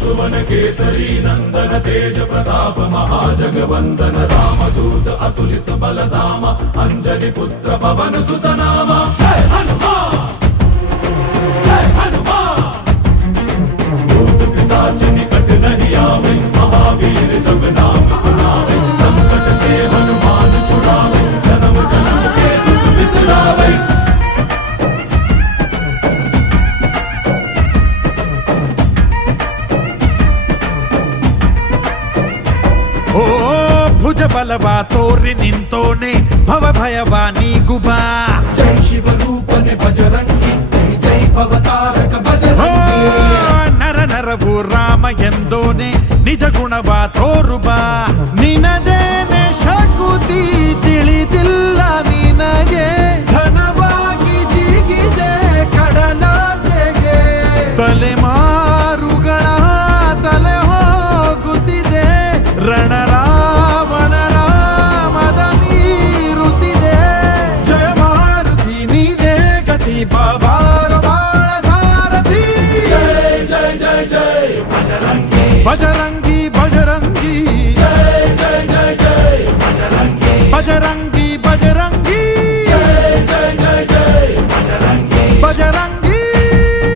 सुवन केसरी नंदन तेज प्रताप महाजगवंदन रामदूत अतुलित बलधाम अंजनी पुत्र पवन सुत नाम जय हनुमान जय हनुमान। भूत पिशाच निकट नहीं आवे महावीर जब नाम सुनावे संकट से हनुमान छुड़ावे जन्म जन्म के दुख बिसरावे। ಓ ಭುಜ ಬಲವಾ ತೋರಿ ನಿಂತೋನೆ ಭವ ಭಯವಾ ನೀಗುಬಾ ಜೈ ಶಿವ ರೂಪನೆ ಬಜರಂಗಿ ಜೈ ಜೈ ಭವತಾರಕ ಬಜರಂಗಿ ನರ ನರವು ರಾಮ ಎಂದೋನೆ ನಿಜ ಗುಣವಾ ತೋರುಬಾ ನಿನದೇನೆ ಶಕುತಿ ತಿಳಿದಿಲ್ಲ ನಿನಗೆ ಘನವಾಗಿ ಜಿಗಿದೆ ಕಡಲಾಚೆಗೆ ತಲೆಮಾರುಗಳ ತಲೆ ಹೋಗುತ್ತಿದೆ ರಣರಾವಣರ ಮದ ಮೀರುತ್ತಿದೆ ಜಯ ಮಾರುತಿ ನೀನೇ ಗತಿ ಬಾಬಾರ ಬಾಳ ಸಾರಥಿ जय जय जय जय बजरंगी ಬಜರಂಗ